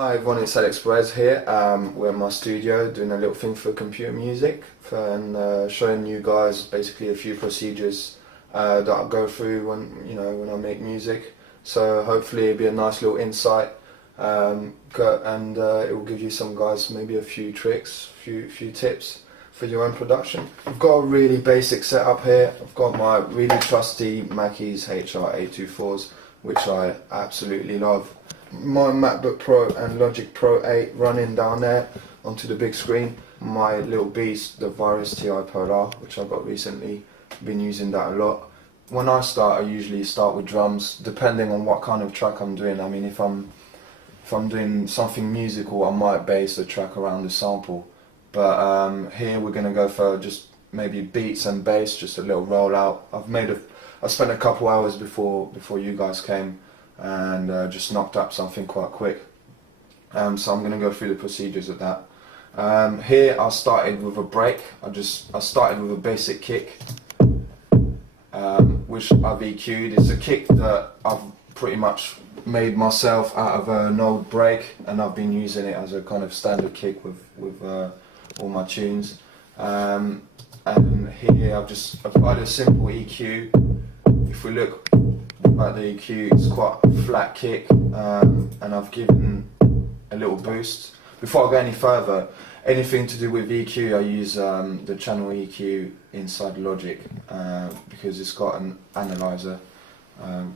Hi everyone, it's Alex Perez here. We're in my studio doing a little thing for computer music and showing you guys basically a few procedures that I go through when I make music. So hopefully it'll be a nice little insight and it will give you some guys maybe a few tricks, few tips for your own production. I've got a really basic setup here. I've got my really trusty Mackeys HR824s, which I absolutely love. My MacBook Pro and Logic Pro 8 running down there onto the big screen. My little beast, the Virus TI Polar, which I got recently, been using that a lot. When I start, I usually start with drums, depending on what kind of track I'm doing. I mean, if I'm doing something musical, I might base the track around the sample. But here we're gonna go for just maybe beats and bass, just a little rollout. I spent a couple hours before you guys came and just knocked up something quite quick. So I'm going to go through the procedures of that. Here I started with a break. I started with a basic kick, which I've EQ'd. It's a kick that I've pretty much made myself out of an old break, and I've been using it as a kind of standard kick with all my tunes. And here I've just applied a simple EQ. If we look at the EQ, it's quite a flat kick, and I've given a little boost. Before I go any further, anything to do with EQ, I use the channel EQ inside Logic because it's got an analyzer,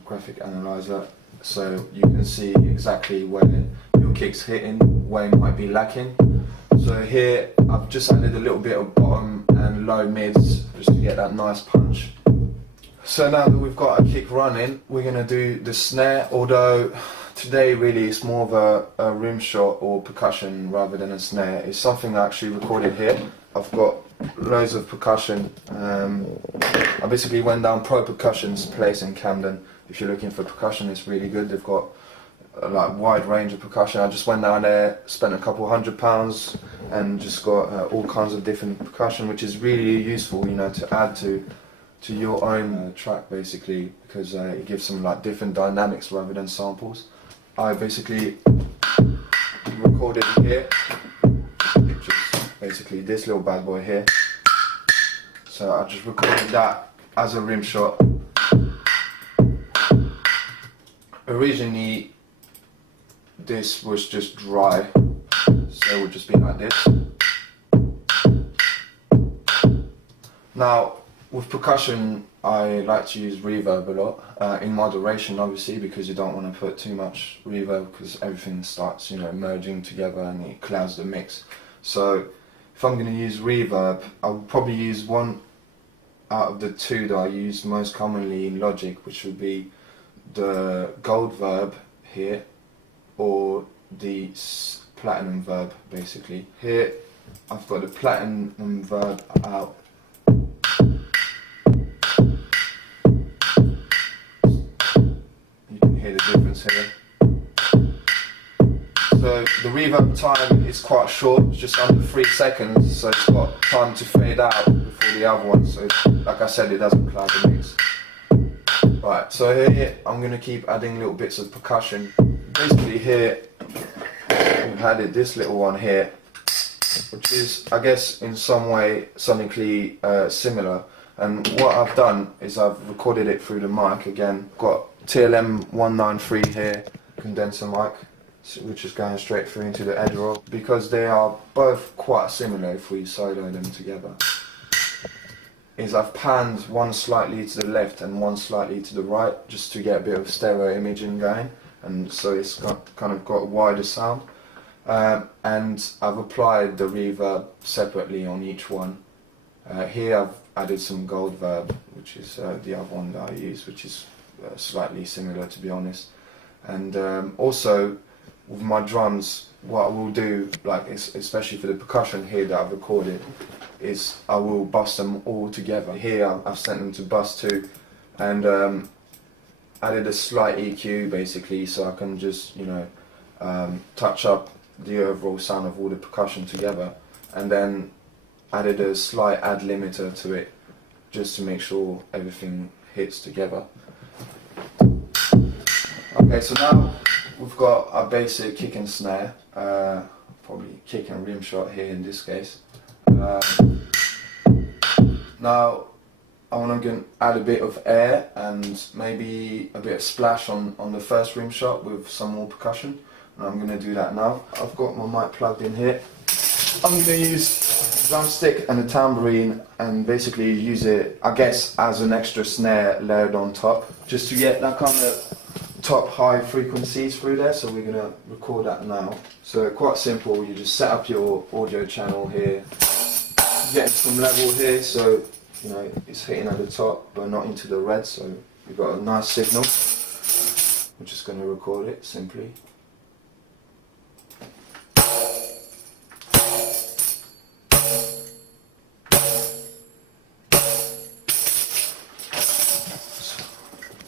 graphic analyzer, so you can see exactly where your kick's hitting, where it might be lacking. So here I've just added a little bit of bottom and low mids just to get that nice punch. So now that we've got a kick running, we're going to do the snare, although today really it's more of a rim shot or percussion rather than a snare. It's something I actually recorded here. I've got loads of percussion. I basically went down Pro Percussion's place in Camden. If you're looking for percussion, it's really good. They've got a wide range of percussion. I just went down there, spent a couple £100 and just got all kinds of different percussion, which is really useful, to add to your own track basically, because it gives some different dynamics rather than samples. I basically recorded here, which is basically this little bad boy here. So I just recorded that as a rim shot. Originally this was just dry, so it would just be like this. Now with percussion, I like to use reverb a lot, in moderation obviously, because you don't want to put too much reverb because everything starts merging together and it clouds the mix. So if I'm going to use reverb, I'll probably use one out of the two that I use most commonly in Logic, which would be the gold verb here or the platinum verb basically. Here I've got the platinum verb out. Hear the difference here. So the reverb time is quite short, it's just under 3 seconds, so it's got time to fade out before the other one, so like I said, it doesn't cloud the mix. Right, so here I'm going to keep adding little bits of percussion. Basically here we've added this little one here, which is I guess in some way sonically similar, and what I've done is I've recorded it through the mic again. Got TLM 193 here, condenser mic, which is going straight through into the edge roll, because they are both quite similar if we solo them together. Is I've panned one slightly to the left and one slightly to the right, just to get a bit of stereo imaging going, and so it's kind of got a wider sound. And I've applied the reverb separately on each one. Here I've added some gold verb, which is the other one that I use, which is slightly similar to be honest. And also with my drums, what I will do, especially for the percussion here that I've recorded, is I will bust them all together. Here I've sent them to bus too, and added a slight EQ basically, so I can just touch up the overall sound of all the percussion together, and then added a slight add limiter to it just to make sure everything hits together. Okay, so now we've we've got a basic kick and snare, probably kick and rim shot here in this case. Now I want to add a bit of air and maybe a bit of splash on the first rim shot with some more percussion, and I'm going to do that now. I've got my mic plugged in here. I'm going to use a drumstick and a tambourine and basically use it, I guess, as an extra snare layered on top, just to get that kind of top high frequencies through there. So we're going to record that now. So quite simple, you just set up your audio channel here, get some level here, so you know it's hitting at the top but not into the red, so we've got a nice signal. We're just going to record it simply.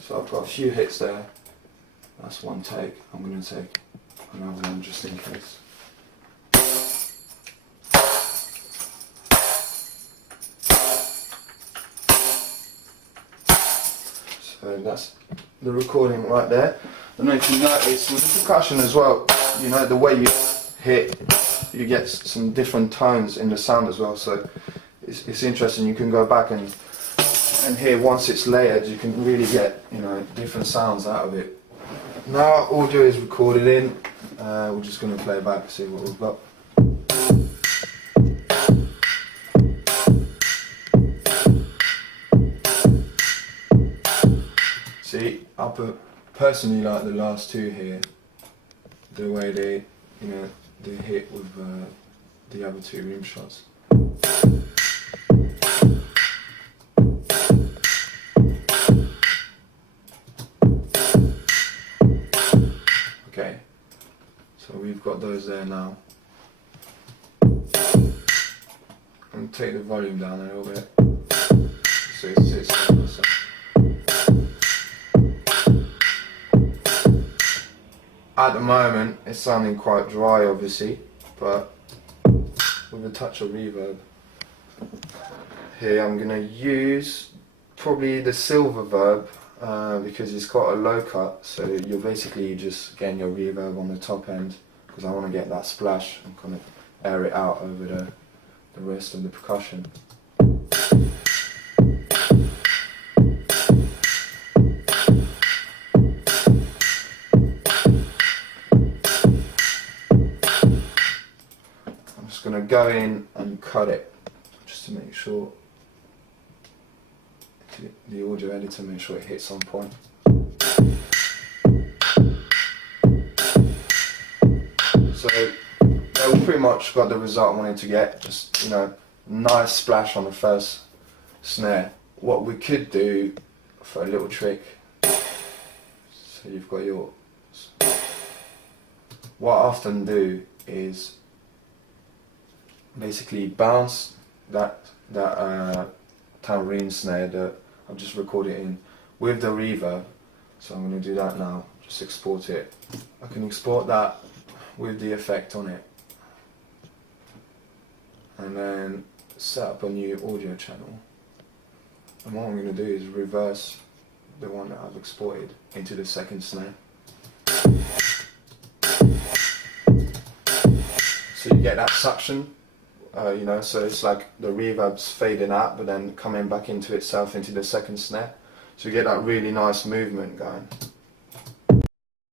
So I've got a few hits there. That's one take. I'm going to take another one just in case. So that's the recording right there. I don't know if you notice with the percussion as well, you know, the way you hit, you get some different tones in the sound as well. So it's interesting. You can go back and hear once it's layered, you can really get, you know, different sounds out of it. Now audio is recorded in. We're just going to play back and see what we've got. See, I personally like the last two here, the way they, you know, they hit with the other two rim shots. Okay, so we've got those there now. And take the volume down a little bit, so it's at the moment it's sounding quite dry obviously, but with a touch of reverb. Here I'm going to use probably the silver verb because it's got a low cut, so you're basically just getting your reverb on the top end, because I want to get that splash and kind of air it out over the rest of the percussion. I'm just going to go in and cut it just to make sure, the audio editor, make sure it hits on point. So yeah, we pretty much got the result I wanted to get, just, you know, nice splash on the first snare. What we could do for a little trick, so you've got your, what I often do is basically bounce that tambourine snare that I've just recorded in with the reverb. So I'm going to do that now, just export it. I can export that with the effect on it, and then set up a new audio channel. And what I'm going to do is reverse the one that I've exported into the second snare. So you get that suction, you know, so it's like the reverb's fading out but then coming back into itself into the second snare. So you get that really nice movement going.